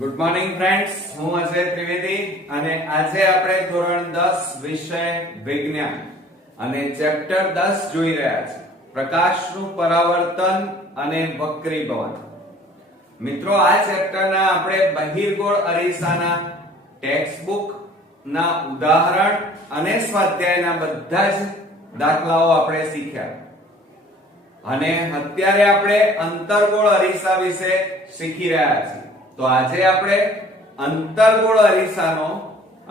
Good morning friends, હું અજય ત્રિવેદી અને આજે આપણે ધોરણ 10 વિષય વિજ્ઞાન અને ચેપ્ટર 10 જોઈ રહ્યા છીએ, પ્રકાશનું પરાવર્તન અને વક્રીભવન. મિત્રો, આ ચેપ્ટરના આપણે બહિર્ગોળ અરીસાના ટેક્સ્ટ બુક ના ઉદાહરણ અને સ્વાધ્યાયના બધા જ દાખલાઓ આપણે શીખ્યા અને અત્યારે આપણે અંતર્ગોળ અરીસા વિશે શીખી રહ્યા છીએ. તો આજે આપણે અંતર્ગોળ અરીસાનો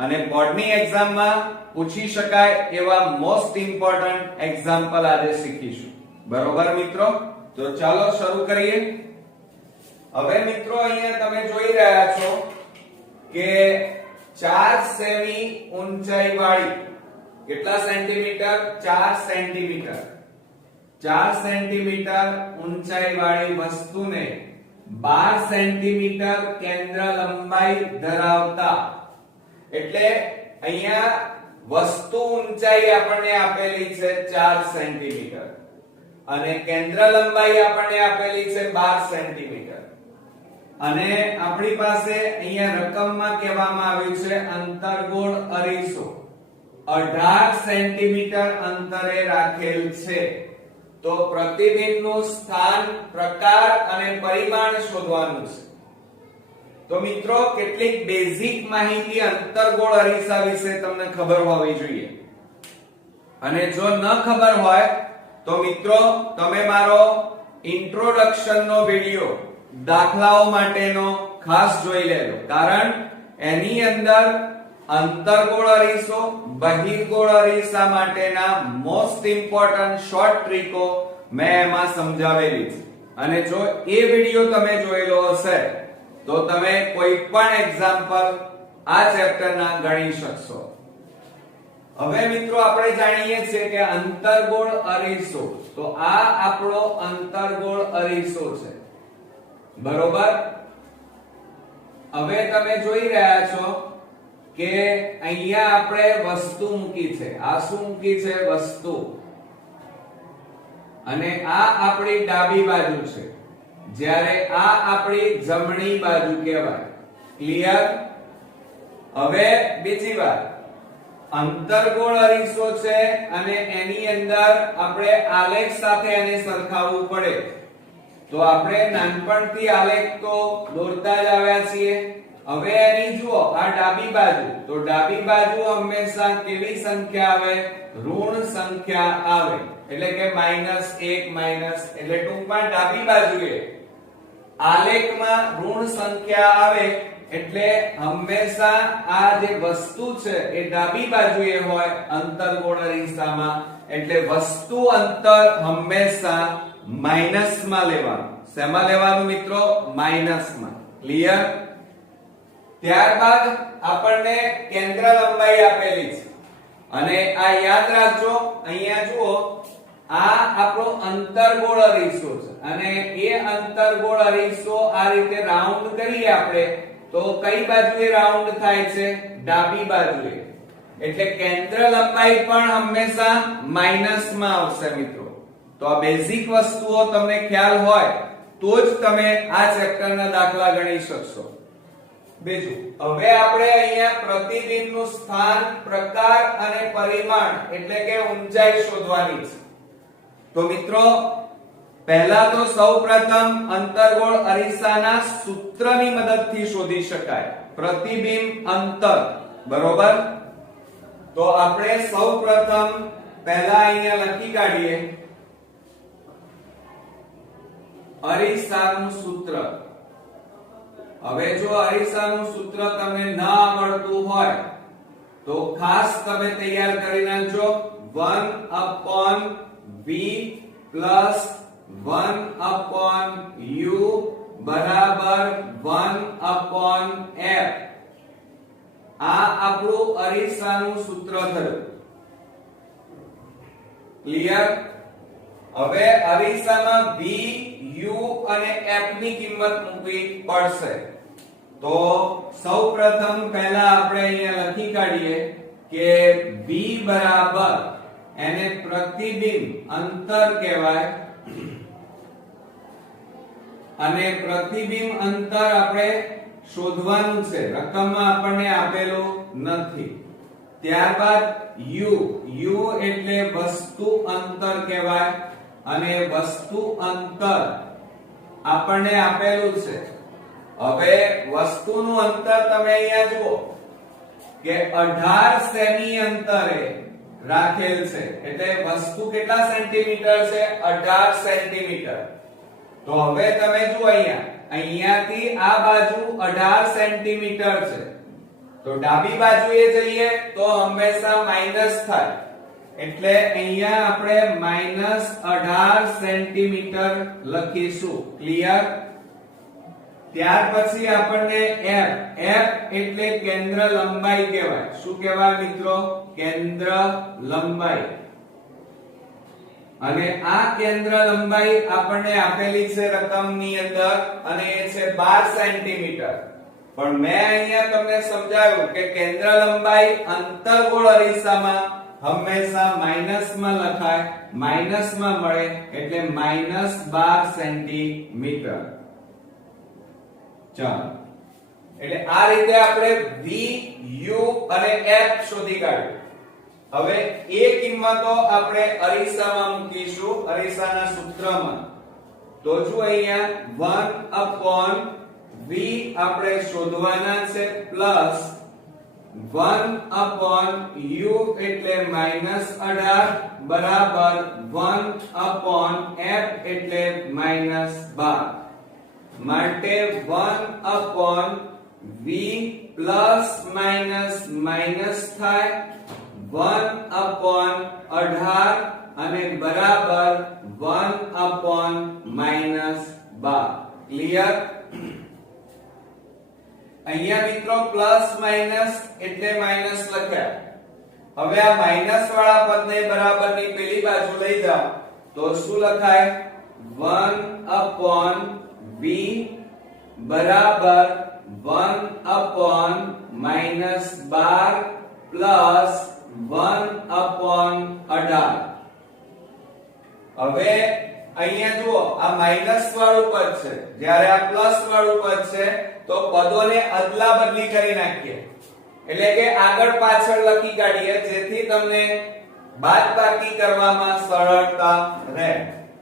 અને બોર્ડની એક્ઝામમાં પૂછી શકાય એવા મોસ્ટ ઇમ્પોર્ટન્ટ એક્ઝામ્પલ આજે શીખીશું. બરોબર મિત્રો? તો ચાલો શરૂ કરીએ. હવે મિત્રો, અહીંયા તમે જોઈ રહ્યા છો કે 4 સેમી ઊંચાઈ વાળી, કેટલા સેન્ટીમીટર? 4 સેન્ટીમીટર. 4 સેન્ટીમીટર ઊંચાઈ વાળી વસ્તુને 12 સેન્ટીમીટર કેન્દ્ર લંબાઈ ધરાવતા, એટલે અહીંયા વસ્તુ ઊંચાઈ આપણને આપેલી છે 4 સેન્ટીમીટર અને કેન્દ્ર લંબાઈ આપણને આપેલી છે 12 સેન્ટીમીટર અને આપણી પાસે અહીંયા રકમમાં કહેવામાં આવ્યું છે અંતર્ગોળ અરીસો 18 સેન્ટીમીટર અંતરે રાખેલ છે. તો પ્રતિબિંબનું સ્થાન, પ્રકાર અને પરિમાણ શોધવાનું છે. તો મિત્રો, કેટલીક બેઝિક માહિતી અંતર્ગોળ અરીસા વિશે તમને ખબર હોવી જોઈએ અને જો ન ખબર હોય તો મિત્રો તમે મારો ઇન્ટ્રોડક્શન નો વિડિયો દાખલાઓ માટેનો ખાસ જોઈ લેજો, કારણ એની અંદર અંતર્ગોળ અરીસો, બહિર્ગોળ અરીસા માટેના મોસ્ટ ઇમ્પોર્ટન્ટ શોર્ટ ટ્રીકો મેં એમાં સમજાવેલી છે અને જો એ વિડિયો તમે જોયેલો હશે તો તમે કોઈ પણ એક્ઝામ્પલ આ ચેપ્ટરના ગણી શકશો. હવે મિત્રો, આપણે જાણીએ છીએ કે અંતર્ગોળ અરીસો, તો આ આપણો અંતર્ગોળ અરીસો છે. બરોબર? હવે તમે જોઈ રહ્યા છો કે અહીંયા આપણે વસ્તુ મૂકી છે. આ શું મૂકી છે? વસ્તુ. અને આ આપણી ડાબી બાજુ છે, જ્યારે આ આપણી જમણી બાજુ કહેવાય. ક્લિયર? હવે બીજી વાત, અંતર્ગોળ અરીસો છે અને એની અંદર આપણે આલેખ સાથે એને સરખાવવું પડે. તો આપણે નાનપણથી આલેખ તો દોરતા જ આવ્યા છીએ. હવે એની જુઓ, આ ડાબી બાજુ, તો ડાબી બાજુ હંમેશા કેવી સંખ્યા આવે? ઋણ સંખ્યા આવે, એટલે કે -1 એટલે ટૂંકમાં ડાબી બાજુએ આલેખમાં ઋણ સંખ્યા આવે એટલે હંમેશા આ જે વસ્તુ છે એ ડાબી બાજુએ હોય અંતર્ગોળ અરીસામાં, એટલે વસ્તુ અંતર હંમેશા માઈનસમાં લેવાનું. શેમાં લેવાનું મિત્રો? માઈનસમાં. ક્લિયર? ત્યારબાદ આપણને કેન્દ્ર લંબાઈ આપેલી છે અને આ યાદ રાખજો, અહીંયા જુઓ, આ આપણો અંતર્ગોળ અરીસો છે અને એ અંતર્ગોળ અરીસો આ રીતે રાઉન્ડ કરીએ આપણે તો કઈ બાજુએ રાઉન્ડ થાય છે? ડાબી બાજુએ. એટલે કેન્દ્ર લંબાઈ પણ હંમેશા માઈનસમાં આવશે મિત્રો. તો આ બેઝિક વસ્તુઓ તમને ખ્યાલ હોય તો જ તમે આ ચેપ્ટરના દાખલા ગણી શકશો. બીજું, હવે આપણે અહીંયા પ્રતિબિંબનું સ્થાન, પ્રકાર અને પરિમાણ એટલે કે ઊંચાઈ શોધવાની છે. તો મિત્રો, પહેલા તો સૌપ્રથમ અંતર્ગોળ અરીસાના સૂત્રની મદદથી શોધી શકાય પ્રતિબિંબ અંતર. બરોબર? તો આપણે સૌપ્રથમ પહેલા અહીંયા લખી કાઢીએ અરીસાનું સૂત્ર. હવે જો અરીસાનું સૂત્ર તમને ન આવડતું હોય તો ખાસ તમે તૈયાર કરી નાખજો. 1/v plus 1/u બરાબર 1/f. આ આપણું અરીસાનું સૂત્ર થયું. ક્લિયર? હવે અરીસામાં v, u અને f ની કિંમત મૂકવી પડશે. તો સૌપ્રથમ પહેલા આપણે અહીંયા લખી કાઢીએ કે v બરાબર, એને પ્રતિબિંબ અંતર કહેવાય અને પ્રતિબિંબ અંતર આપણે શોધવાનું છે, રકમમાં આપણને આપેલું નથી. ત્યારબાદ u એટલે વસ્તુ અંતર કહેવાય અને વસ્તુ અંતર આપણને આપેલું છે. હવે વસ્તુનું અંતર તમે અહીંયા જુઓ કે 18 સેમી અંતરે રાખેલ છે, એટલે વસ્તુ કેટલા સેન્ટીમીટર છે? 18 સેન્ટીમીટર. તો હવે તમે જુઓ અહીંયાથી આ બાજુ 18 સેન્ટીમીટર છે, તો ડાબી બાજુએ જઈએ તો હંમેશા માઈનસ થાય, એટલે અહીંયા આપણે -18 સેન્ટીમીટર લખીશું. ક્લિયર? ત્યાર પછી આપણને f એટલે કેન્દ્ર લંબાઈ કહેવાય. શું કહેવાય મિત્રો? કેન્દ્ર લંબાઈ. અને આ કેન્દ્ર લંબાઈ આપણને આપેલી છે રકમની અંદર અને એ છે 12 સેન્ટીમીટર. પણ મેં અહીંયા તમને સમજાવ્યું કે કેન્દ્ર લંબાઈ અંતર્ગોળ અરીસામાં હંમેશા માઈનસમાં લખાય, માઈનસમાં મળે, એટલે -12 સેન્ટીમીટર. ચાલો, એટલે આ રીતે આપણે v, u અને f શોધી કાઢ્યું. હવે એ કિંમતો આપણે અરીસામાં મૂકીશું, અરીસાના સૂત્રમાં. તો જો અહીંયા 1/v આપણે શોધવાના છે, પ્લસ 1/u એટલે -18 બરાબર 1/f એટલે -12. માટે 1/v પ્લસ માઈનસ માઈનસ થાય, 1/18 અને બરાબર 1/12. ક્લિયર? અહીંયા મિત્રો પ્લસ માઈનસ એટલે માઈનસ લખ્યા. હવે આ માઈનસ વાળા પદને બરાબરની પેલી બાજુ લઈ જાઓ તો શું લખાય? 1/v બરાબર 1/12 પ્લસ 1/18. હવે અહીંયા જુઓ, આ માઈનસ વાળું પદ છે, જ્યારે આ પ્લસ વાળું પદ છે તો પદોને અદલા બદલી કરી નાખીએ, એટલે કે આગળ પાછળ લખી કાઢીએ, જેથી તમને બાદબાકી કરવામાં સરળતા રહે.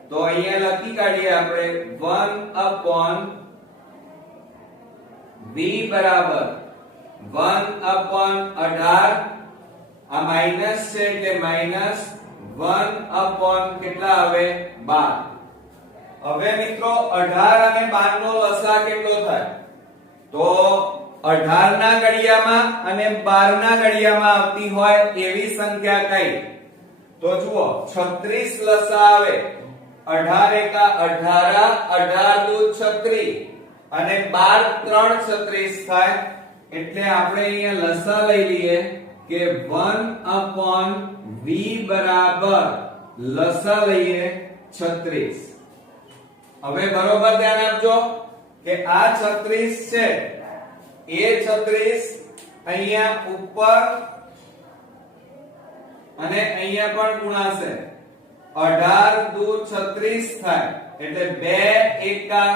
તો અહીંયા લખી કાઢીએ આપણે 1/v બરાબર 1/18. આ માઈનસ છે એટલે માઈનસ 1/ કેટલા આવે? 12. હવે મિત્રો 18 અને 12 નો લસા કેટલો થાય? તો 18 ના ઘડિયામાં અને 12 ના ઘડિયામાં આવતી હોય એવી સંખ્યા કઈ? તો જુઓ, 36 લસા આવે. 18 એકા 18, 18 દુ 36 અને 12 3 36 થાય. એટલે આપણે અહીંયા લસા લઈ લઈએ કે 1/v બરાબર લસા લઈએ 36. હવે બરોબર ધ્યાન આપજો કે આ 36 છે, એ 36 અહીંયા ઉપર અને અહીંયા પણ ગુણાશે. 18 દુ 36 થાય, એટલે 2 એકા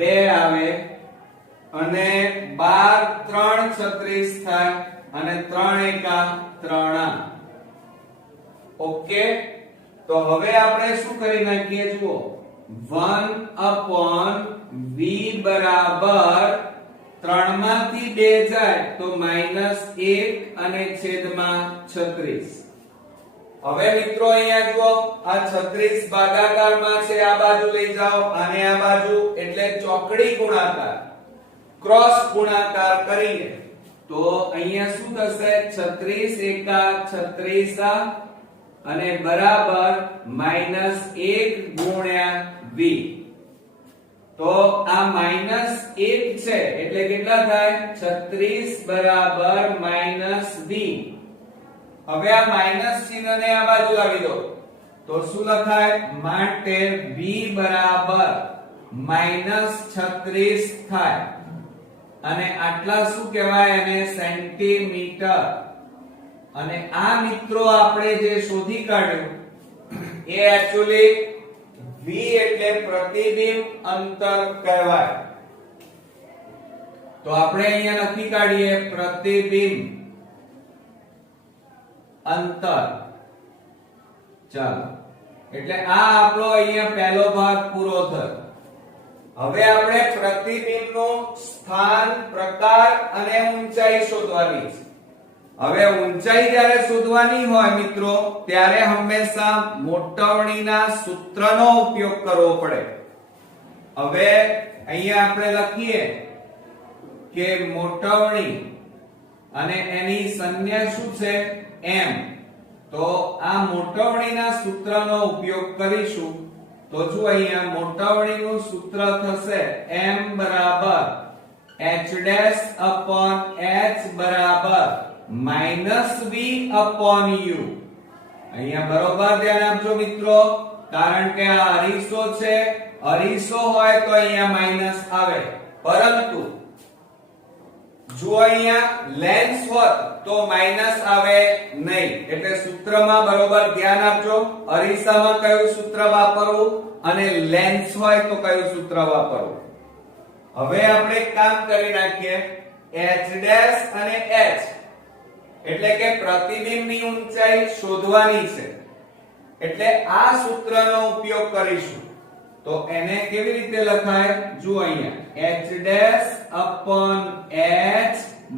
2 આવે અને 12 3 36 થાય અને 3 એકા 3. ઓકે, તો હવે આપણે શું કરી નાખીએ? જુઓ, 1/v બરાબર 3 માંથી 2 જાય તો -1 અને છેદમાં 36. હવે મિત્રો અહીંયા જુઓ, આ 36 ભાગાકારમાં છે, આ બાજુ લઈ જાઓ અને આ બાજુ, એટલે ચોકડી ગુણાકાર, ક્રોસ ગુણાકાર કરીને તો અહીંયા શું થશે? 36 એકા 36 અને બરાબર -1 ગુણ્યા v. તો આ -1 છે એટલે કેટલા થાય? 36 બરાબર -v. હવે આ માઈનસ ચિહ્નને આ બાજુ લાવી દો તો શું લખાય? માટે v બરાબર -36 થાય. અને આટલા શું કહેવાય? એને સેન્ટીમીટર. અને આ મિત્રો આપણે જે શોધી કાઢ્યું એ એક્ચ્યુઅલી v એટલે પ્રતિબિંબ અંતર કહેવાય. તો આપણે અહીંયા લખી કાઢીએ પ્રતિબિંબ અંતર. ચાલો, એટલે આ આપણો અહીંયા પહેલો ભાગ પૂરો થયો. હવે આપણે પ્રતિબિંબનું સ્થાન, પ્રકાર અને ઊંચાઈ શોધવાની છે. હવે ઊંચાઈ જ્યારે શોધવાની હોય મિત્રો, ત્યારે હંમેશા મોટવણીના સૂત્રનો ઉપયોગ કરવો પડે. હવે અહીંયા આપણે લખીએ કે મોટવણી અને એની સંજ્ઞા શું છે? m. તો આ મોટવણીના સૂત્રનો ઉપયોગ કરીશું. તો જો અહીંયા મોટવણીનું સૂત્ર થશે m બરાબર h ડેશ upon h બરાબર -v upon u. અહીંયા બરોબર ધ્યાન આપજો મિત્રો, કારણ કે આ અરીસો છે. અરીસો હોય તો અહીંયા માઈનસ આવે, પરંતુ જો અહીંયા લેન્સ હોત તો માઈનસ આવે નહીં. એટલે સૂત્રમાં બરોબર ધ્યાન આપજો. અરીસામાં કયું સૂત્ર વાપરવું અને લેન્સ હોય તો કયું સૂત્ર વાપરવું. હવે આપણે કામ કરી નાખીએ. h ડેશ અને h એટલે કે પ્રતિબિંબની ઊંચાઈ શોધવાની છે, એટલે આ સૂત્રનો ઉપયોગ કરીશું. તો એને કેવી રીતે લખાય? જુઓ અહીંયા h ડેશ upon h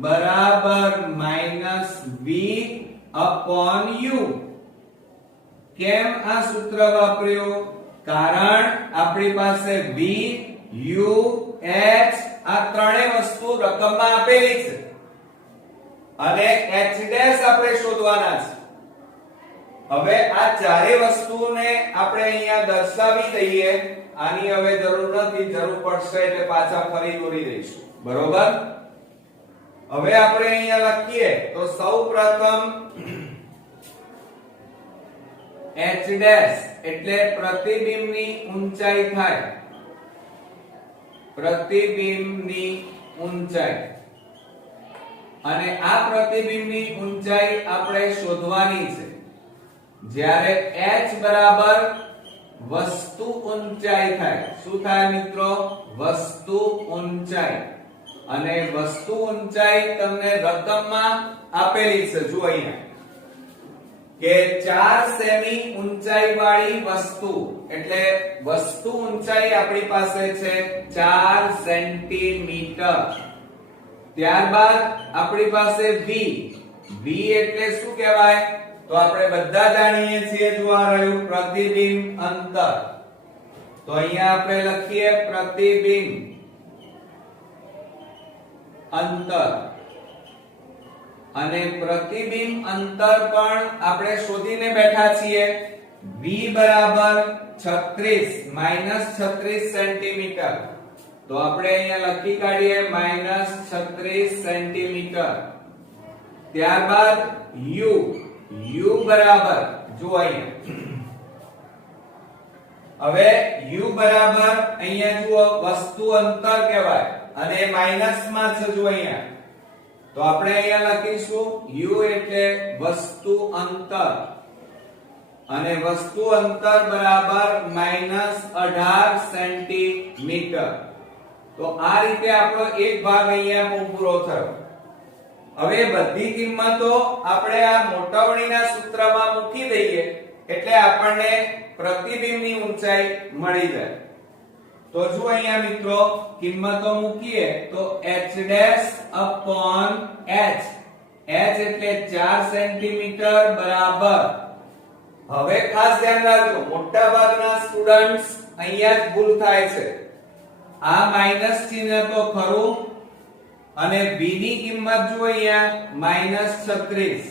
બરાબર -v upon u. કેમ આ સૂત્ર વાપર્યું? કારણ આપણી પાસે v, u, h આ ત્રણેય વસ્તુ રકમમાં આપેલી છે અને h ડેશ આપણે શોધવાના છે. હવે આ ચારે વસ્તુને આપણે અહીંયા દર્શાવી દઈએ. આની હવે જરૂર નથી, જરૂર પડશે એટલે પાછા ફરી દોરી દઈશું. બરોબર? હવે આપણે અહીંયા લખીએ તો સૌપ્રથમ h ડેશ એટલે પ્રતિબિંબની ઊંચાઈ થાય. પ્રતિબિંબની ઊંચાઈ, અને આ પ્રતિબિંબની ઊંચાઈ આપણે શોધવાની છે. જ્યારે h બરાબર વસ્તુ ઊંચાઈ થાય. શું થાય મિત્રો? વસ્તુ ઊંચાઈ. અને વસ્તુ ઊંચાઈ તમને રકમમાં આપેલી છે. જુઓ અહીંયા કે 4 સેમી ઊંચાઈ વાળી વસ્તુ, એટલે વસ્તુ ઊંચાઈ આપણી પાસે છે 4 સેન્ટીમીટર. ત્યારબાદ આપણી પાસે v. v એટલે શું કહેવાય? તો આપણે બધા જાણીએ છીએ. જો આ રહ્યું પ્રતિબિંબ અંતર. તો અહીંયા આપણે લખીએ પ્રતિબિંબ અંતર. અને પ્રતિબિંબ અંતર પણ આપણે શોધીને બેઠા છીએ. v બરાબર 36 -36 સેન્ટીમીટર. તો આપણે અહીંયા લખી કાઢીએ -36 સેન્ટીમીટર. ત્યારબાદ u. u બરાબર જો અહીંયા હવે u બરાબર અહીંયા જુઓ વસ્તુ અંતર કહેવાય અને માઈનસ માં છે. જો અહીંયા તો આપણે અહીંયા લખીશું u એટલે વસ્તુ અંતર, અને વસ્તુ અંતર બરાબર -18 સેન્ટીમીટર. તો આ રીતે આપણો એક ભાગ અહીંયા પૂરો થયો. હવે બધી કિંમતો આપણે આ મોટવણીના સૂત્રમાં મૂકી દઈએ એટલે આપણને પ્રતિબિંબની ઊંચાઈ મળી જાય. તો જો અહીંયા મિત્રો કિંમતો મૂકીએ તો h dash upon h. h એટલે 4 સેન્ટીમીટર બરાબર. હવે ખાસ ધ્યાન રાખજો, મોટા ભાગના સ્ટુડન્ટ્સ અહીંયા જ ભૂલ થાય છે. આ માઈનસ ચિહ્ન તો ખરું, અને v ની કિંમત જો અહીંયા -36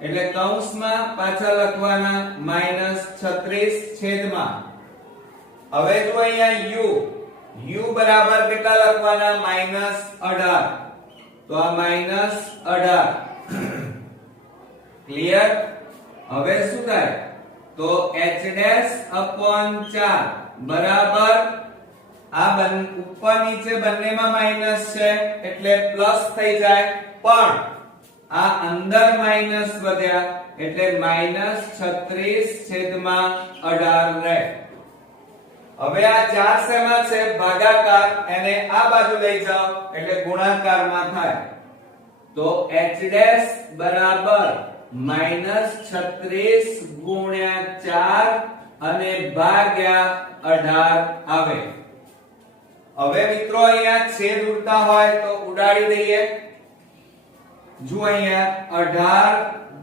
એટલે કૌંસમાં પાછા લખવાના -36 છેદમાં. હવે જો અહીંયા u બરાબર કેટલા લખવાના? -18. તો આ -18 ક્લિયર. હવે શું થાય? તો h ડેશ upon 4 બરાબર આ ઉપર નીચે બંનેમાં માઈનસ છે એટલે પ્લસ થઈ જાય, પણ આ અંદર માઈનસ વધ્યા એટલે -36/18 રહે. હવે આ 4 શેમાં છે? ભાગાકાર. એને આ બાજુ લઈ જાઓ એટલે ગુણાકારમાં થાય. તો h ડેશ બરાબર -36 ગુણ્યા 4 અને ભાગ્યા 18 આવે. હવે મિત્રો અહીંયા છેદ ઉડતા હોય તો ઉડાડી દઈએ. જો અહીંયા 18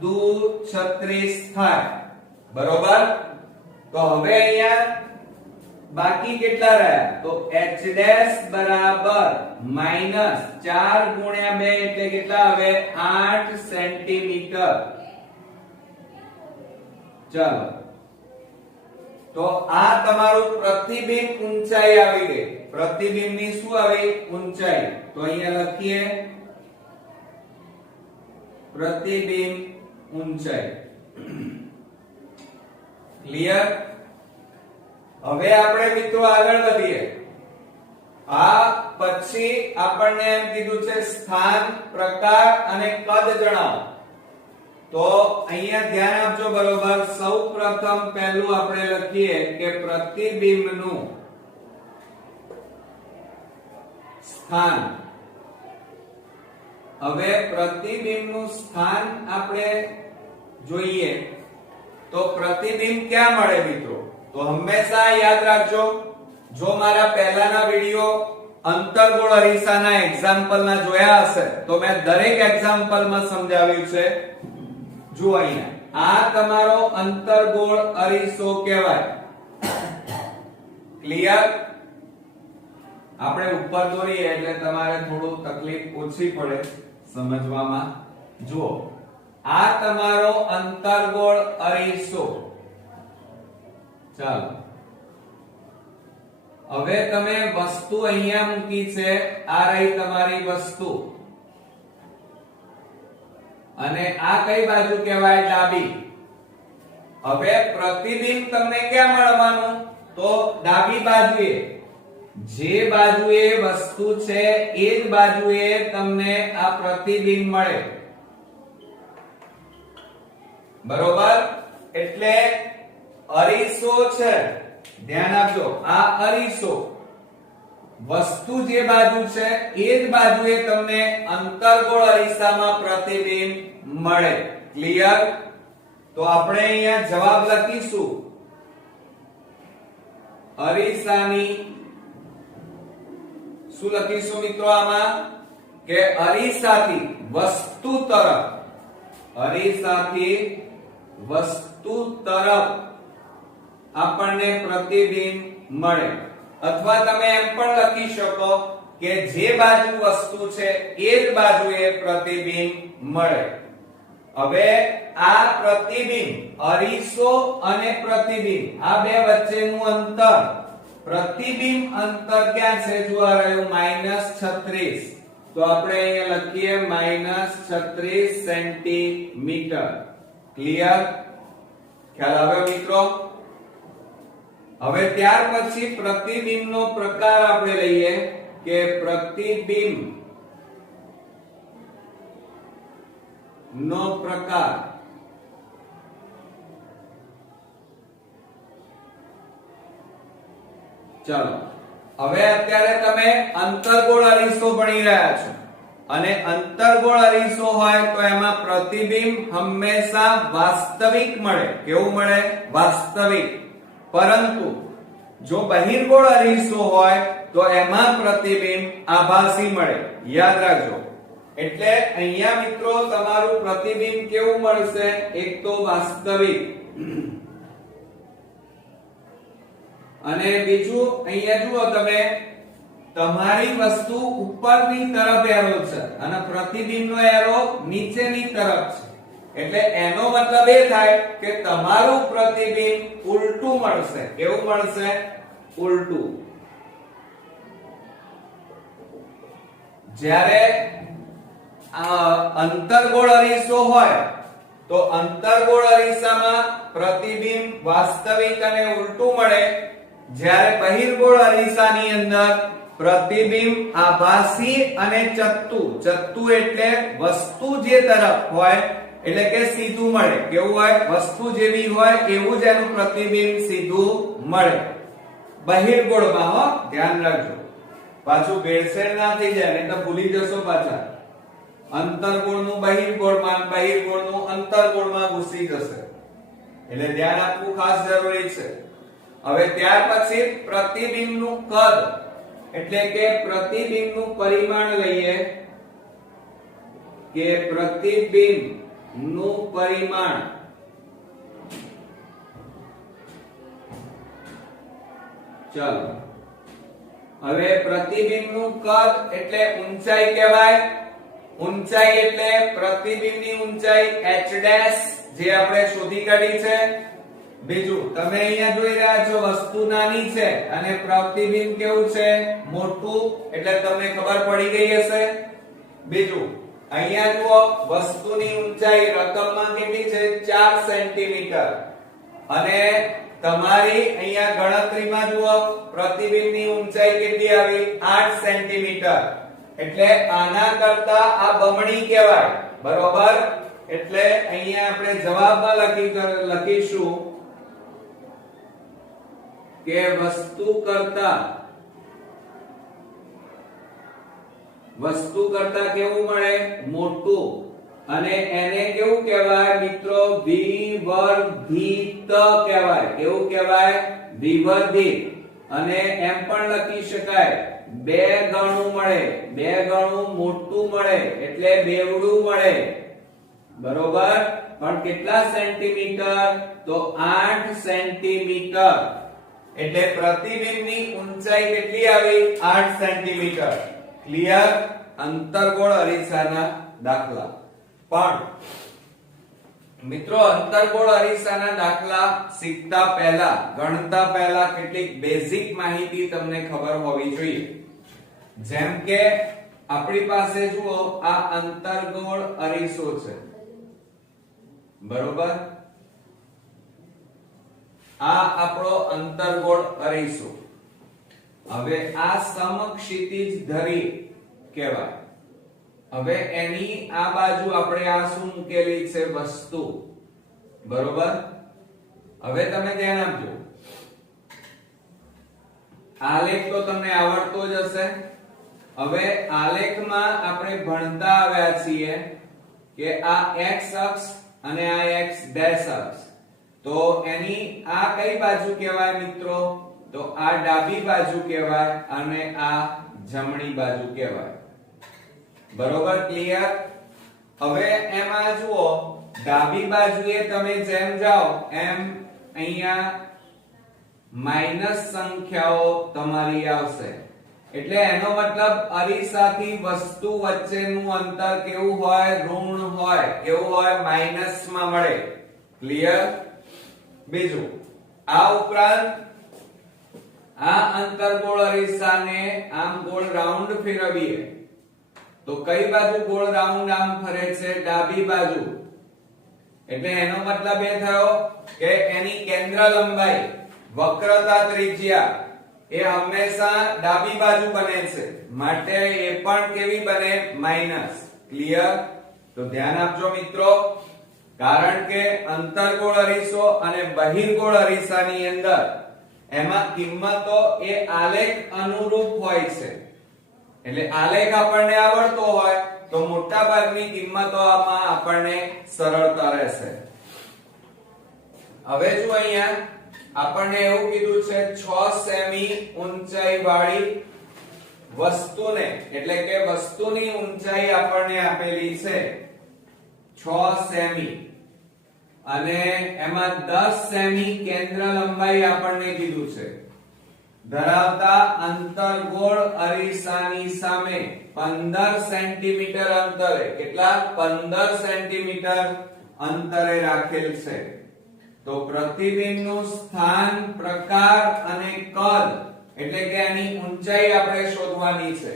દુ 36 થાય, બરોબર. તો હવે અહીંયા બાકી કેટલા રહ્યા? તો h ડેશ બરાબર -4 ગુણ્યા 2 એટલે કેટલા આવે? 8 સેન્ટીમીટર. ચાલો, તો આ તમારું પ્રતિબિંબ ઊંચાઈ આવી ગઈ. પ્રતિબિંબની શું આવી? ઊંચાઈ. તો અહીંયા લખીએ પ્રતિબિંબ ઊંચાઈ. ક્લિયર? હવે આપણે મિત્રો આગળ વધીએ. આ પછી આપણને એમ કીધું છે સ્થાન, પ્રકાર અને કદ જણાવો. તો અહીંયા ધ્યાન આપજો બરોબર. સૌપ્રથમ પહેલું આપણે લખીએ કે પ્રતિબિંબનું સ્થાન. હવે પ્રતિબિંબનું સ્થાન આપણે જોઈએ તો પ્રતિબિંબ ક્યાં મળે મિત્રો? તો હંમેશા યાદ રાખજો, જો મારા પહેલાના વિડિયો અંતર્ગોળ અરીસાના એક્ઝામ્પલના જોયા હશે તો મેં દરેક એક્ઝામ્પલમાં સમજાવ્યું છે. જો અહીંયા આ તમારો અંતર્ગોળ અરીસો કહેવાય. ક્લિયર? આપણે ઉપર દોરીએ એટલે તમારે થોડું તકલીફ ઓછી પડે સમજવામાં. જુઓ, આ તમારો અંતર્ગોળ અરીસો. ચાલો, હવે તમે વસ્તુ અહીંયા મૂકી છે. આ રહી તમારી વસ્તુ અને આ કઈ બાજુ કહેવાય? ડાબી. હવે પ્રતિબિંબ તમને ક્યાં મળવાનું? તો ડાબી બાજુએ. જે બાજુએ વસ્તુ છે એ જ બાજુએ તમને આ પ્રતિબિંબ મળે. બરોબર? એટલે અરીસો છે, ધ્યાન આપજો, આ અરીસો વસ્તુ જે બાજુ છે એ જ બાજુએ તમને અંતર્ગોળ અરીસામાં પ્રતિબિંબ મળે. ક્લિયર? તો આપણે અહીંયા જવાબ લખીશું અરીસાની. શું લખીશું મિત્રો આમાં? કે અરીસાથી વસ્તુ તરફ, અરીસાથી વસ્તુ તરફ આપણને પ્રતિબિંબ મળે. અથવા તમે એમ પણ લખી શકો કે જે બાજુ વસ્તુ છે એ જ બાજુએ પ્રતિબિંબ મળે. હવે આ પ્રતિબિંબ, અરીસો અને પ્રતિબિંબ, આ બે વચ્ચેનું અંતર, પ્રતિબિંબ અંતર ક્યાં છે? જો આ રહ્યું -36. તો આપણે અહીંયા લખીએ -36 સેન્ટીમીટર. ક્લિયર? ખ્યાલ આવ્યો મિત્રો? હવે ત્યાર પછી પ્રતિબિંબનો પ્રકાર આપણે લઈએ કે પ્રતિબિંબ નો પ્રકાર. ચાલો, હવે અત્યારે તમે અંતર્ગોળ અરીસો ભણી રહ્યા છો અને અંતર્ગોળ અરીસો હોય તો એમાં પ્રતિબિંબ હંમેશા વાસ્તવિક મળે. કેવું મળે? વાસ્તવિક. પરંતુ જો બહિર્ગોળ અરીસો હોય તો એમાં પ્રતિબિંબ આભાસી મળે. યાદ રાખજો. એટલે અહીંયા મિત્રો તમારું પ્રતિબિંબ કેવું મળશે? એક તો વાસ્તવિક અને બીજું અહીંયા જુઓ તમે, તમારી વસ્તુ ઉપરની તરફ એરો છે અને પ્રતિબિંબનો એરો નીચેની તરફ છે. એટલે એનો મતલબ એ થાય કે તમારું પ્રતિબિંબ ઉલટું મળશે. કેવું મળશે? ઉલટું. જ્યારે અંતર્ગોળ અરીસો હોય તો અંતર્ગોળ અરીસામાં પ્રતિબિંબ વાસ્તવિક અને ઉલટું મળે. જ્યારે બહિર્ગોળ અરીસાની અંદર પ્રતિબિંબ આભાસી અને ચત્તુ. ચત્તુ એટલે વસ્તુ જે તરફ હોય એટલે કે સીધું મળે. કેવું હોય? વસ્તુ જેવી હોય એવું જ એનું પ્રતિબિંબ સીધું મળે. બહિર્ગોળમાં, હો ધ્યાન રાખજો, પાછું ભેળસેળ ના થઈ જાય નહીં તો ભૂલી જશો પાછા. અંતર્ગોળનું બહિર્ગોળમાં, બહિર્ગોળનું અંતર્ગોળમાં ઘૂસી જશે, એટલે ધ્યાન આપવું ખાસ જરૂરી છે. હવે ત્યાર પછી પ્રતિબિંબનું કદ એટલે કે પ્રતિબિંબનું પરિમાણ લઈએ કે પ્રતિબિંબનું પરિમાણ. ચાલો હવે પ્રતિબિંબનું કદ એટલે ઊંચાઈ કહેવાય. ઊંચાઈ એટલે પ્રતિબિંબની ઊંચાઈ h' જે આપણે શોધી કાઢી છે. બીજું તમે અહીંયા જોઈ રહ્યા છો વસ્તુ નાની છે અને પ્રતિબિંબ કેવું છે? મોટું, એટલે તમને ખબર પડી ગઈ હશે. બીજું અહીંયા જુઓ વસ્તુની ઊંચાઈ રકમમાં કેટલી છે? 4 સેન્ટીમીટર, અને તમારી અહીંયા ગણતરીમાં જુઓ પ્રતિબિંબની ઊંચાઈ કેટલી આવી? 8 સેન્ટીમીટર. એટલે આના કરતા આ બમણી કહેવાય, બરોબર? એટલે અહીંયા આપણે જવાબમાં લખીશું કે વસ્તુ કરતા કેવું મળે? મોટું. અને એને કેવું કહેવાય મિત્રો? વિવર્ધિત કહેવાય. કેવું કહેવાય? વિવર્ધિત. અને એમ પણ લખી શકાય 2 ગણું મળે, 2 ગણું મોટું મળે એટલે બેવડું મળે, બરોબર? પણ કેટલા સેન્ટીમીટર? તો 8 સેન્ટીમીટર. એટલે પ્રતિબિંબની ઊંચાઈ કેટલી આવી? 8 સેન્ટીમીટર. ક્લિયર? અંતર્ગોળ અરીસાના દાખલા. પણ મિત્રો અંતર્ગોળ અરીસાના દાખલા શીખતા પહેલા, ગણતા પહેલા કેટલીક બેઝિક માહિતી તમને ખબર હોવી જોઈએ. જેમ કે આપણી પાસે જુઓ આ અંતર્ગોળ અરીસો છે, બરોબર? આ આપણો અંતર્ગોળ અરીસો. હવે આ સમક્ષિતિજ ધરી કહેવાય. હવે એની આ બાજુ આપણે આ શું મૂકેલી છે? વસ્તુ, બરોબર? હવે તમે ધ્યાન આપજો, આલેખ તો તમને આવડતો જ હશે. હવે આલેખમાં આપણે ભણતા આવ્યા છીએ કે આ x અક્ષ અને આ x ડેશ અક્ષ, તો એની આ કઈ બાજુ કહેવાય મિત્રો? તો આ ડાબી બાજુ કહેવાય અને આ જમણી બાજુ કહેવાય, બરોબર? ક્લિયર? હવે એમાં જુઓ ડાબી બાજુએ તમે જેમ જાઓ એમ અહીંયા માઈનસ સંખ્યાઓ તમારી આવશે. એટલે એનો મતલબ અરીસાથી વસ્તુ વચ્ચેનું અંતર કેવું હોય? ઋણ હોય. કેવું હોય? માઈનસ માં મળે. ક્લિયર? બીજું આ ઉપરાંત આ અંતર્ગોળ અરીસાને આમ ગોળ રાઉન્ડ ફેરવીએ તો કઈ બાજુ ગોળ રાઉન્ડ આમ ફરે છે? ડાબી બાજુ. એટલે એનો મતલબ એ થયો કે એની કેન્દ્ર લંબાઈ, વક્રતા ત્રિજ્યા એ હંમેશા ડાબી બાજુ બને છે, માટે એ પણ કેવી બને? માઈનસ. ક્લિયર? તો ધ્યાન આપજો મિત્રો, કારણ કે અંતર્ગોળ અરીસો અને બહિર્ગોળ અરીસાની અંદર એમાં કિંમતો એ આલેખ અનુરૂપ હોય છે. એટલે આલેખ આપણને આવડતો હોય તો મોટા ભાગની કિંમતો આમાં આપણને સરળતા રહેશે. હવે જો અહીંયા આપણને એવું કીધું છે 6 સેમી ઊંચાઈ વાળી વસ્તુને, એટલે કે વસ્તુની ઊંચાઈ આપણને આપેલી છે 6 સેમી અને એમાં 10 સેમી કેન્દ્ર લંબાઈ આપણને કીધું છે, ધરાવતા અંતર્ગોળ અરીસાની સામે 15 સેન્ટીમીટર અંતરે, કેટલા? 15 સેન્ટીમીટર અંતરે રાખેલ છે. તો પ્રતિબિંબનું સ્થાન, પ્રકાર અને કદ એટલે કે આની ઊંચાઈ આપણે શોધવાની છે,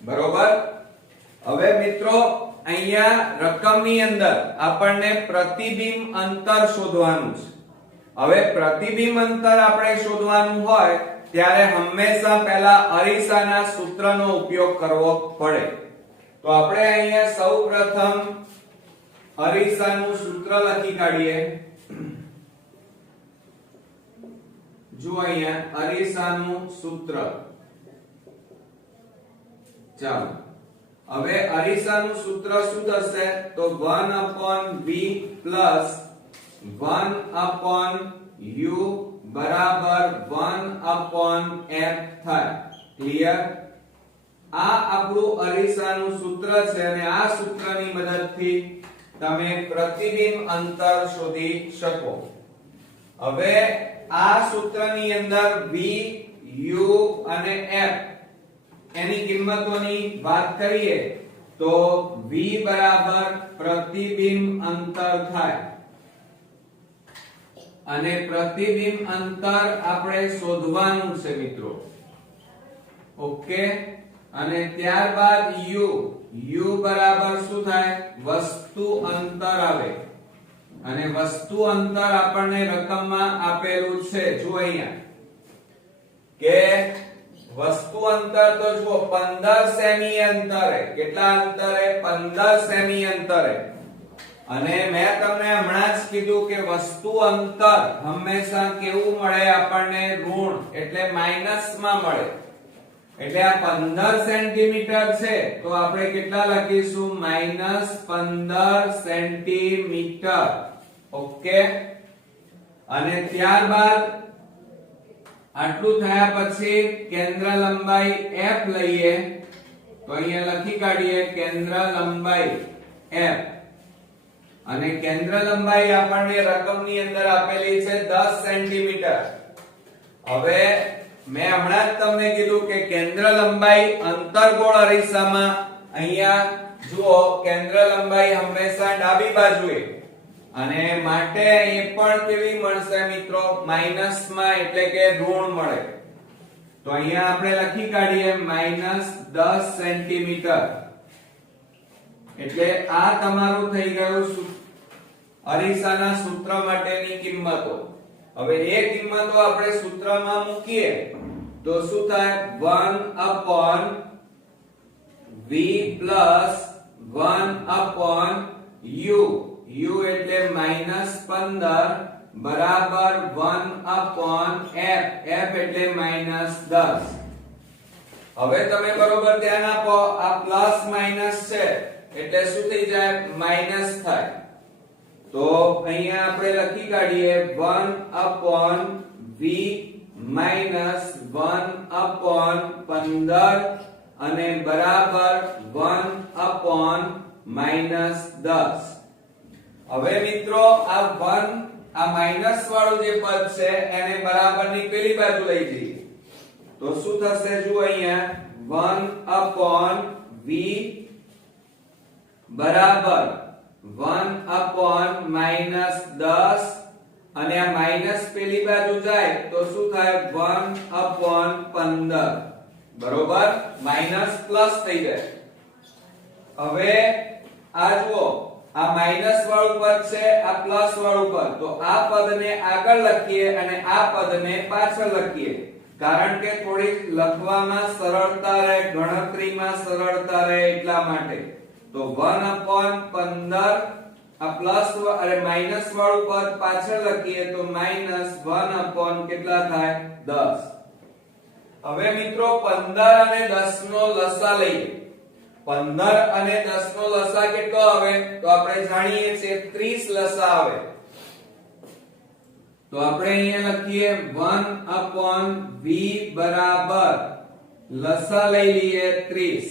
બરોબર? હવે મિત્રો અહીંયા રકમની અંદર આપણને પ્રતિબિંબ અંતર શોધવાનું છે. હવે પ્રતિબિંબ અંતર આપણે શોધવાનું હોય ત્યારે હંમેશા પહેલા અરીસાના સૂત્રનો ઉપયોગ કરવો પડે. તો આપણે અહીંયા સૌપ્રથમ અરીસાનું સૂત્ર લખી કાઢીએ. જો અહીંયા અરીસાનું સૂત્ર, ચાલો હવે અરીસાનું સૂત્ર શું થશે? તો 1/v પ્લસ 1/u બરાબર 1/f થાય. ક્લિયર? આ આપણું અરીસાનું સૂત્ર છે અને આ સૂત્રની મદદથી તમે પ્રતિબિંબ અંતર શોધી શકો. હવે આ સૂત્રની અંદર v, u અને f એની કિંમતોની વાત કરીએ તો v બરાબર પ્રતિબિંબ અંતર થાય અને પ્રતિબિંબ અંતર આપણે શોધવાનું છે મિત્રો. ઓકે, અને ત્યારબાદ u બરાબર શું થાય? વસ્તુ અંતર આવે અને વસ્તુ અંતર આપણને રકમમાં આપેલું છે. જો અહીંયા કે વસ્તુ અંતર તો જુઓ 15 સેમી અંતરે. કેટલા અંતરે? 15 સેમી અંતરે. અને મેં તમને હમણાં જ કીધું કે વસ્તુ અંતર હંમેશા કેવું મળે આપણને? ઋણ, એટલે માઈનસ માં મળે. એટલે આ 15 સેન્ટીમીટર છે તો આપણે કેટલા લખીશું? -15 સેન્ટીમીટર. ઓકે, અને ત્યારબાદ આટલું થયા પછી કેન્દ્ર લંબાઈ f લઈએ તો અહીંયા લખી કાઢીએ કેન્દ્ર લંબાઈ f. અને કેન્દ્ર લંબાઈ આપણને રકમની અંદર આપેલી છે 10 સેન્ટીમીટર. હવે મેં હમણાં જ તમને કીધું કે કેન્દ્ર લંબાઈ અંતર્ગોળ અરીસામાં અહીંયા જુઓ કેન્દ્ર લંબાઈ હંમેશા ડાબી બાજુએ, અને માટે એ પણ કેવી મળશે મિત્રો? માઈનસ માં, એટલે કે ઋણ મળે. તો અહીંયા આપણે લખી કાઢીએ -10 સેન્ટીમીટર. એટલે આ તમારું થઈ ગયું અરીસાના સૂત્ર માટેની કિંમતો. હવે એ કિંમતો આપણે સૂત્રમાં મૂકીએ તો શું થાય? 1/v પ્લસ 1/u, u એટલે -15 બરાબર 1/f, f એટલે -10. હવે તમે બરોબર ધ્યાન આપો, આ પ્લસ માઈનસ છે એટલે શું થઈ જાય? માઈનસ થાય. તો અહીંયા આપણે લખી કાઢીએ 1/v minus 1/15 અને બરાબર 1/-10. હવે મિત્રો આ 1 આ માઈનસ વાળું જે પદ છે એને બરાબરની પેલી બાજુ લઈ જઈએ તો શું થશે? જો અહીંયા 1/v બરાબર 1/-10 અને આ માઈનસ પેલી બાજુ જાય તો શું થાય? 1/15. બરોબર, માઈનસ પ્લસ થઈ જાય. હવે આ જુઓ, આ માઈનસ વાળું પદ છે, આ પ્લસ વાળું પદ, તો આ પદને આગળ લખીએ અને આ પદને પાછળ લખીએ, કારણ કે થોડી લખવામાં સરળતા રહે, ગણતરીમાં સરળતા રહે એટલા માટે. તો 1/15 આ પ્લસ અને માઈનસ વાળું પદ પાછળ લખીએ તો -1/ કેટલા થાય? 10. હવે મિત્રો 15 અને 10 નો લસા લઈએ. 15 અને 10 નો લસા કેટલો આવે? તો આપણે જાણીએ છીએ 30 લસા આવે. તો આપણે અહીંયા લખીએ 1/v બરાબર લસા લઈ લઈએ 30.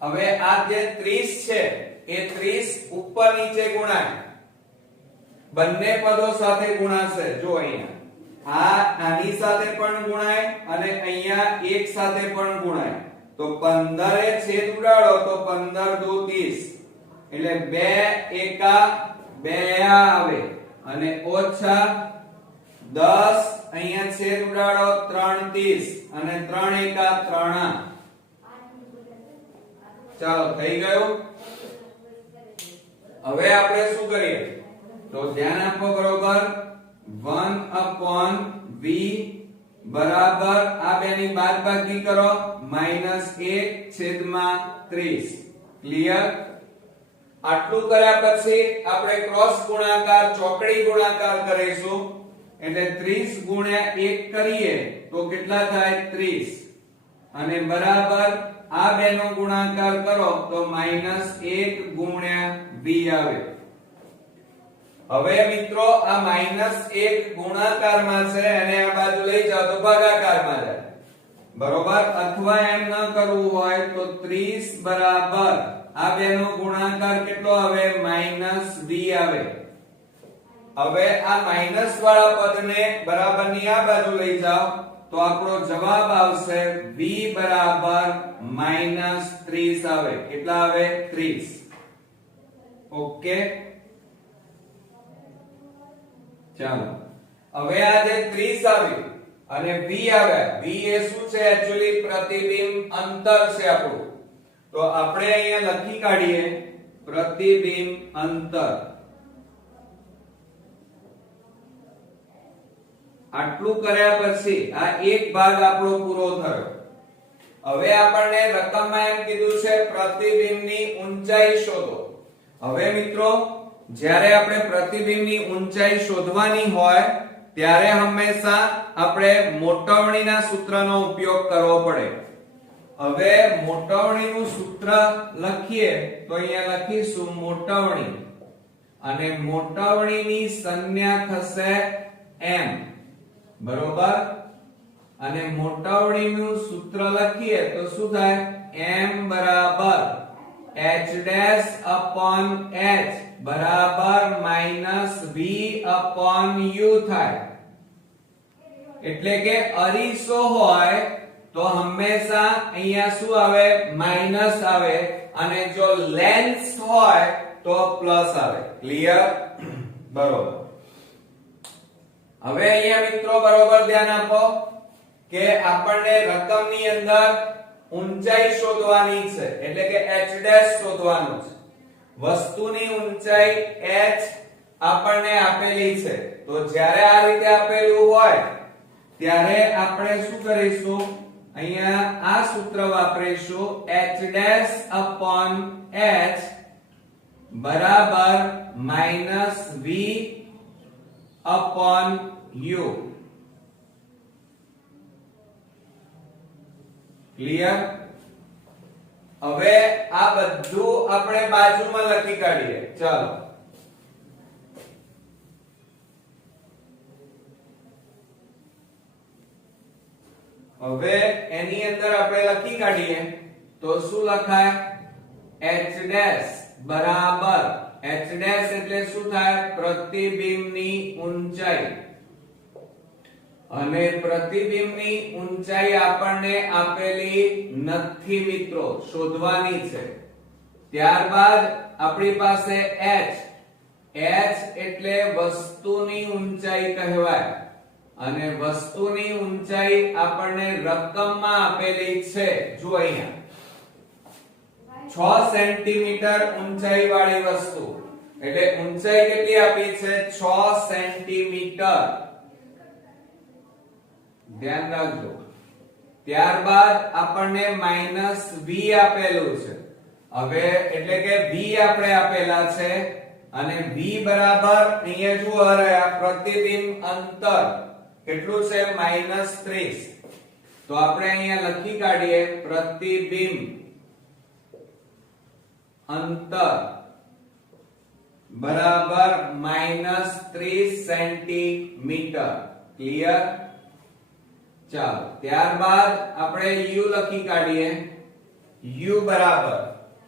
હવે આ જે 30 છે એ 30 ઉપર નીચે ગુણાય, બંને પદો સાથે ગુણાશે. જો અહીંયા આ આની સાથે પણ ગુણાય અને અહીંયા એક સાથે પણ ગુણાય. તો 15 એ છેદ ઉડાડો તો 15 દુ 30 એટલે 2 એકા 2 આવે અને ઓછા 10 અહીંયા છેદ ઉડાડો 3 30 અને 3 એકા 3. ચાલો થઈ ગયું. હવે આપણે શું કરીએ? તો ધ્યાન આપો બરોબર. 1/v બરાબર આ બેની બાદબાકી કરો -1/30. ક્લિયર? આટલું કર્યા પછી આપણે ક્રોસ ગુણાકાર, ચોકડી ગુણાકાર કરીશું. એટલે 30 ગુણ્યા 1 કરીએ તો કેટલા થાય 30 અને બરાબર આ બેનો ગુણાકાર કરો તો -1 ગુણ્યા v આવે. હવે મિત્રો આ -1 ગુણાકારમાં છે અને આ બાજુ લઈ જાઓ તો ભાગાકારમાં જાય, બરોબર. અથવા એમ ન કરવું હોય તો 30 બરાબર આ બેનો ગુણાકાર કેટલો આવે -v આવે. હવે આ માઈનસ વાળા પદને બરાબરની આ બાજુ લઈ જાઓ તો આપણો જવાબ આવશે v બરાબર -30 આવે. કેટલા આવે 30. ઓકે, ચાલો હવે આ જે 30 આવ્યું અને v આવ્યા, v એ શું છે એક્ચ્યુઅલી પ્રતિબિંબ અંતર છે આપણું, તો આપણે અહીંયા લખી કાઢીએ પ્રતિબિંબ અંતર. આટલું કર્યા પછી આ એક ભાગ આપણો પૂરો થયો. હવે આપણને રકમમાં એમ કીધું છે પ્રતિબિંબની ઊંચાઈ શોધો. હવે મિત્રો જ્યારે આપણે પ્રતિબિંબની ઊંચાઈ શોધવાની હોય ત્યારે હંમેશા આપણે મોટવણીના સૂત્રનો ઉપયોગ કરવો પડે. હવે મોટવણીનું સૂત્ર લખીએ તો અહીંયા લખીશું મોટવણી અને મોટવણીની સંજ્ઞા થશે m, બરોબર. અને મોટવણીનું સૂત્ર લખીએ તો શું થાય m બરાબર h dash upon h બરાબર -v upon u થાય. એટલે કે અરીસો હોય તો હંમેશા અહીંયા શું આવે માઈનસ આવે અને જો લેન્સ હોય તો પ્લસ આવે. ક્લિયર, બરોબર. હવે અહીંયા મિત્રો બરોબર ધ્યાન આપો કે આપણને રકમની અંદર ઊંચાઈ શોધવાની છે, એટલે કે h dash શોધવાનું છે. વસ્તુની ઊંચાઈ h આપણને આપેલી છે, તો જ્યારે આ રીતે આપેલું હોય ત્યારે આપણે શું કરીશું અહીંયા આ સૂત્ર વાપરીશું h dash upon h બરાબર -v upon u. ક્લિયર. હવે આ બધું આપણે બાજુમાં લખી કાઢીએ. ચાલો હવે એની અંદર આપણે લખી કાઢીએ તો શું લખાય h dash બરાબર h dash એટલે શું થાય પ્રતિબિંબની ઊંચાઈ. અને પ્રતિબિંબની ઊંચાઈ આપણને આપેલી નથી મિત્રો, શોધવાની છે. ત્યારબાદ આપણી પાસે h એટલે વસ્તુની ઊંચાઈ કહેવાય અને વસ્તુની ઊંચાઈ આપણને રકમમાં આપેલી છે. જો અહીંયા 6 સેન્ટીમીટર ઊંચાઈ વાળી વસ્તુ, એટલે ઊંચાઈ કેટલી આપી છે 6 સેન્ટીમીટર. ધ્યાન રાખજો. ત્યારબાદ આપણને -v આપેલું છે. હવે એટલે કે v આપણે આપેલા છે અને v બરાબર અહીંયા જુઓ રહ્યા પ્રતિબિંબ અંતર કેટલું છે -30. તો આપણે અહીંયા લખી કાઢીએ પ્રતિબિંબ અંતર બરાબર -30 સેન્ટીમીટર. ક્લિયર. ચાલો ત્યારબાદ આપણે u લખી કાઢીએ u બરાબર,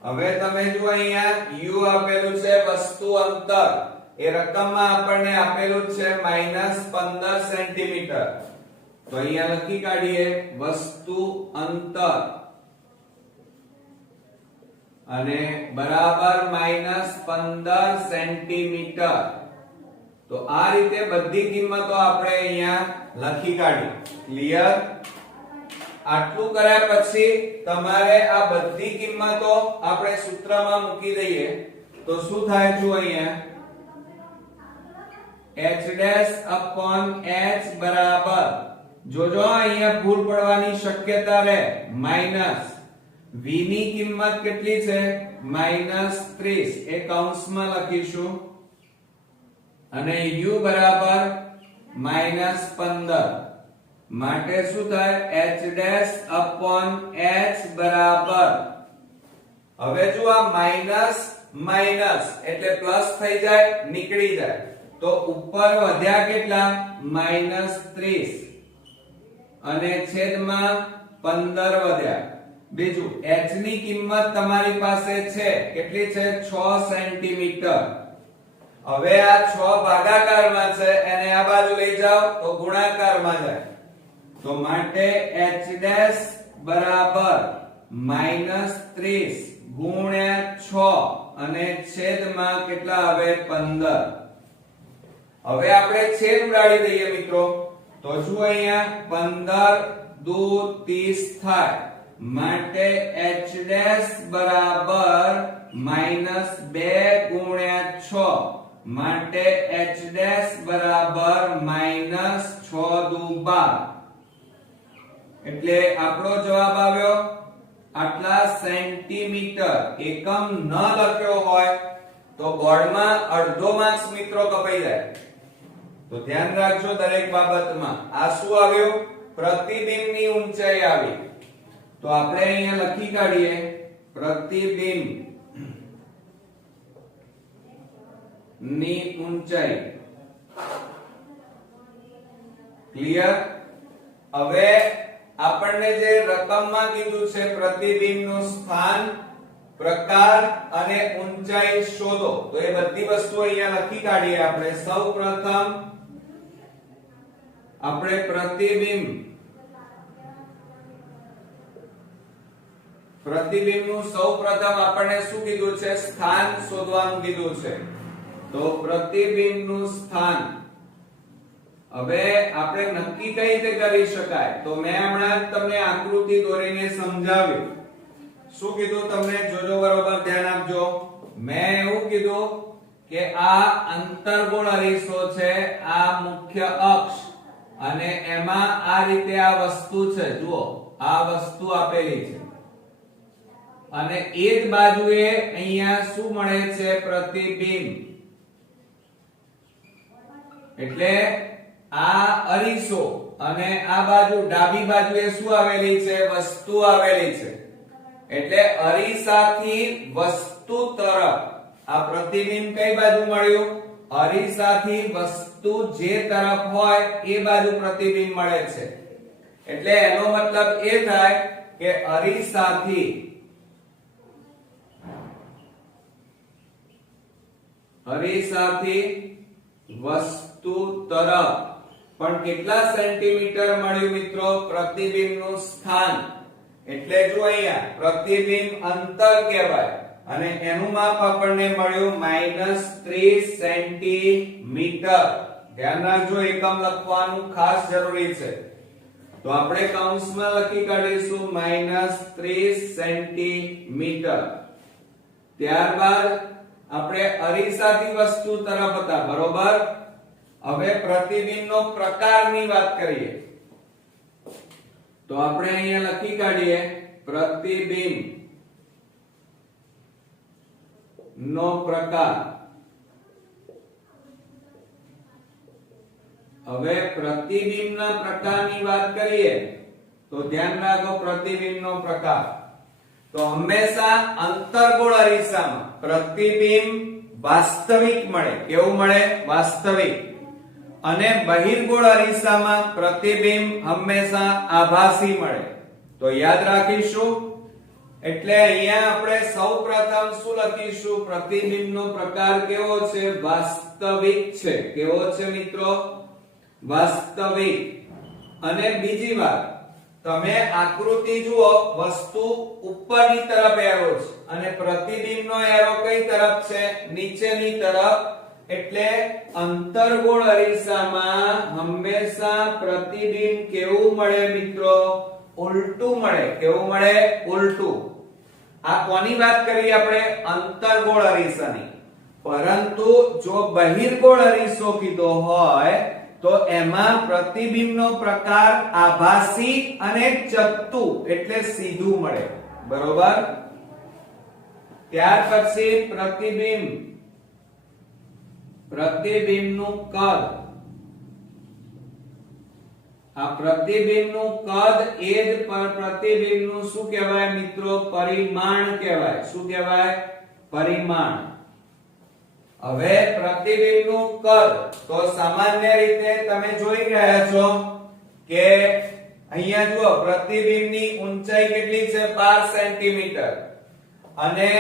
હવે તમે જો અહીંયા u આપેલું છે વસ્તુ અંતર, એ રકમમાં આપણને આપેલું છે -15 સેન્ટીમીટર. તો અહીંયા લખી કાઢીએ વસ્તુ અંતર અને બરાબર -15 સેન્ટીમીટર. તો આ રીતે બધી કિંમતો આપણે અહીંયા લખી કાઢી. ક્લિયર. આટલું કર્યા પછી તમારે આ બધી કિંમતો આપણે સૂત્રમાં મૂકી દઈએ તો શું થાય જો અહીંયા h dash upon h બરાબર, જોજો અહીંયા ભૂલ પડવાની શક્યતા રહે, માઈનસ v ની કિંમત કેટલી છે -30, એ કૌંસમાં લખીશું અને u બરાબર -15 માટે શું થાય h ડેશ upon h બરાબર, હવે જો આ માઈનસ માઈનસ એટલે પ્લસ થઈ જાય, નીકળી જાય, તો ઉપર વધ્યા કેટલા -30 અને છેદમાં 15 વધ્યા. બીજું h ની કિંમત તમારી પાસે છે કેટલી છે 6 સેન્ટીમીટર. હવે આ 6 ભાગાકારમાં છે એને આ બાજુ લઈ જાઓ તો ગુણાકારમાં જાય, તો માટે h ડેશ બરાબર -30 ગુણ્યા 6 અને છેદમાં કેટલા આવે 15. હવે આપણે છેદ ઉડાડી દઈએ મિત્રો, તો જો અહીંયા 15 દુ 30 થાય માટે h ડેશ બરાબર -2 ગુણ્યા 6 માટે h ડેશ બરાબર -6 દુ 12. એટલે આપણો જવાબ આવ્યો આટલા સેન્ટીમીટર. એકમ ન લખ્યો હોય તો બોર્ડમાં અડધો માર્ક્સ મિત્રો કપાઈ જાય, તો ધ્યાન રાખજો દરેક બાબતમાં. આ શું આવ્યું પ્રતિબિંબની ઊંચાઈ આવી, તો આપણે અહીંયા લખી કાઢીએ પ્રતિબિંબ ની ઊંચાઈ. ક્લિયર? હવે આપણને જે રકમમાં કીધું છે પ્રતિબિંબનું સ્થાન, પ્રકાર અને ઊંચાઈ શોધો, તો એ બધી વસ્તુ અહીંયા લખી કાઢીએ આપણે. સૌપ્રથમ આપણે પ્રતિબિંબનું સૌપ્રથમ આપણને શું કીધું છે સ્થાન શોધવાનું કીધું છે, તો પ્રતિબિંબનું સ્થાન હવે આપણે નક્કી કઈ રીતે કરી શકાય, તો મેં હમણાં તમને આકૃતિ દોરીને સમજાવ્યું. શું કીધું તમને જોજો, બરોબર ધ્યાન આપજો. મેં એવું કીધું કે આ અંતર્ગોળ અરીસો છે, આ મુખ્ય અક્ષ, અને એમાં આ રીતે આ વસ્તુ છે, જુઓ આ વસ્તુ આપેલી છે, અને એ જ બાજુએ અહીંયા શું મળે છે પ્રતિબિંબ. એટલે આ અરીસો અને આ બાજુ ડાબી બાજુએ શું આવેલી છે વસ્તુ આવેલી છે, એટલે અરીસાથી વસ્તુ તરફ આ પ્રતિબિંબ કઈ બાજુ મળ્યું, અરીસાથી વસ્તુ જે તરફ હોય એ બાજુ પ્રતિબિંબ મળે છે. એટલે એનો મતલબ એ થાય કે અરીસાથી વસ્તુ તરફ પણ કેટલા સેન્ટીમીટર મળ્યું મિત્રો પ્રતિબિંબનું સ્થાન. એટલે જો અહીંયા પ્રતિબિંબ અંતર કહેવાય અને એનું માપ આપણને મળ્યું -30 સેન્ટીમીટર. ધ્યાન રાખજો એકમ લખવાનું ખાસ જરૂરી છે, તો આપણે કૌંસમાં લખી કાઢીશું -30 સેન્ટીમીટર. ત્યારબાદ આપણે અરીસાથી વસ્તુ તરફ હતા, બરોબર. હવે પ્રતિબિંબનો પ્રકારની વાત કરીએ, તો આપણે અહીંયા લખી કાઢીએ પ્રતિબિંબ નો પ્રકાર. હવે પ્રતિબિંબના પ્રકારની વાત કરીએ તો ધ્યાન રાખો પ્રતિબિંબનો પ્રકાર. તો હંમેશા અંતર્ગોળ અરીસામાં પ્રતિબિંબ વાસ્તવિક મળે. કેવું મળે? વાસ્તવિક. અને બહિર્ગોળ અરીસામાં પ્રતિબિંબ હંમેશા આભાસી મળે. તો યાદ રાખીશું. એટલે અહીંયા આપણે સૌપ્રથમ શું લખીશું? પ્રતિબિંબનો પ્રકાર કેવો છે? વાસ્તવિક છે. કેવો છે મિત્રો? વાસ્તવિક. અને બીજી વાત, તમે આકૃતિ જુઓ, વસ્તુ ઉપરની તરફ એરો છે અને પ્રતિબિંબનો એરો કઈ તરફ છે? નીચેની તરફ. એટલે અંતર્ગોળ અરીસામાં હંમેશા પ્રતિબિંબ કેવું મળે મિત્રો? ઉલટું મળે. કેવું મળે? ઉલટું. આ કોની વાત કરી આપણે? અંતર્ગોળ અરીસાની. પરંતુ જો બહિર્ગોળ અરીસો કીધો હોય તો એમાં પ્રતિબિંબનો પ્રકાર આભાસી અને ચત્તુ એટલે સીધું મળે, બરોબર. ત્યાર પછી પ્રતિબિંબનું કદ. આ પ્રતિબિંબનું કદ એ જ પ્રતિબિંબનું શું કહેવાય મિત્રો? પરિમાણ કહેવાય. શું કહેવાય? પરિમાણ. હવે પ્રતિબિંબનું કદ તો સામાન્ય રીતે તમે જોઈ રહ્યા છો કે અહીંયા જુઓ પ્રતિબિંબની ઊંચાઈ કેટલી છે? 12 સેન્ટીમીટર અને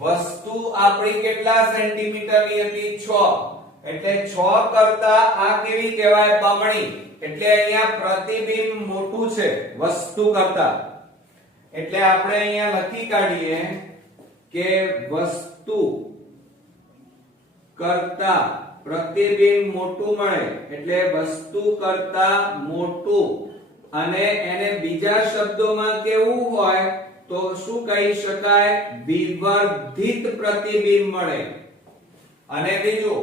વસ્તુ આપણી કેટલા સેન્ટીમીટરની હતી? 6. એટલે 6 કરતા આ કેવી કહેવાય? બમણી. એટલે અહીંયા પ્રતિબિંબ મોટું છે વસ્તુ કરતા. એટલે આપણે અહીંયા લખી કાઢીએ કે વસ્તુ કરતા પ્રતિબિંબ મોટું મળે. એટલે વસ્તુ કરતા મોટું, અને એને બીજા શબ્દોમાં કેવું હોય તો શું કહી શકાય? વિવર્ધિત પ્રતિબિંબ મળે. અને બીજું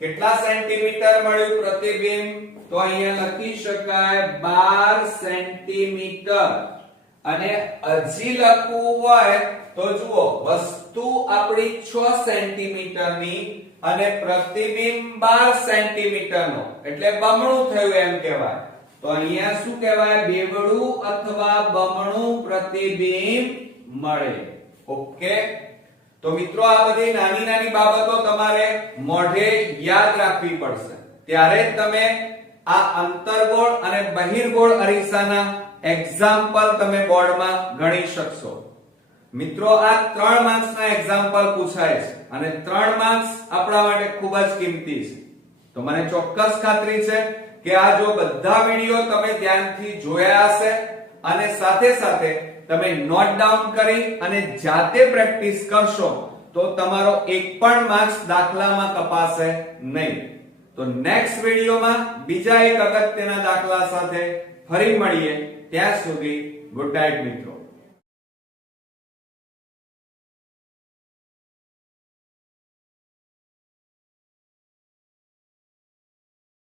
કેટલા સેન્ટીમીટર મળ્યું પ્રતિબિંબ? તો અહીંયા લખી શકાય 12 સેન્ટીમીટર. અને હજી લખવું હોય તો જુઓ વસ્તુ આપણી 6 સેન્ટીમીટરની અને પ્રતિબિંબ 12 સેન્ટીમીટરનો, એટલે બમણું થયું એમ કહેવાય. તો અહીંયા શું કહેવાય? બેવડું અથવા બમણું પ્રતિબિંબ મળે. ઓકે, તો મિત્રો આ બધી નાની નાની બાબતો તમારે મોઢે યાદ રાખવી પડશે, ત્યારે જ તમે આ અંતર્ગોળ અને બહિર્ગોળ અરીસાના એક્ઝામ્પલ તમે બોર્ડમાં ગણી શકશો. મિત્રો આ 3 માર્ક્સના એક્ઝામ્પલ પૂછાય છે અને 3 માર્ક્સ આપણા માટે ખૂબ જ કિંમતી છે. તો મને ચોક્કસ ખાતરી છે કે આ જો બધા વિડિયો તમે ધ્યાનથી જોયા હશે અને સાથે સાથે તમે નોટ ડાઉન કરી અને જાતે પ્રેક્ટિસ કરશો તો તમારો એક પણ માર્ક્સ દાખલામાં કપાશે નહીં. તો નેક્સ્ટ વિડિયોમાં બીજા એક અગત્યના દાખલા સાથે ફરી મળીએ. ત્યાં સુધી ગુડ નાઇટ મિત્રો.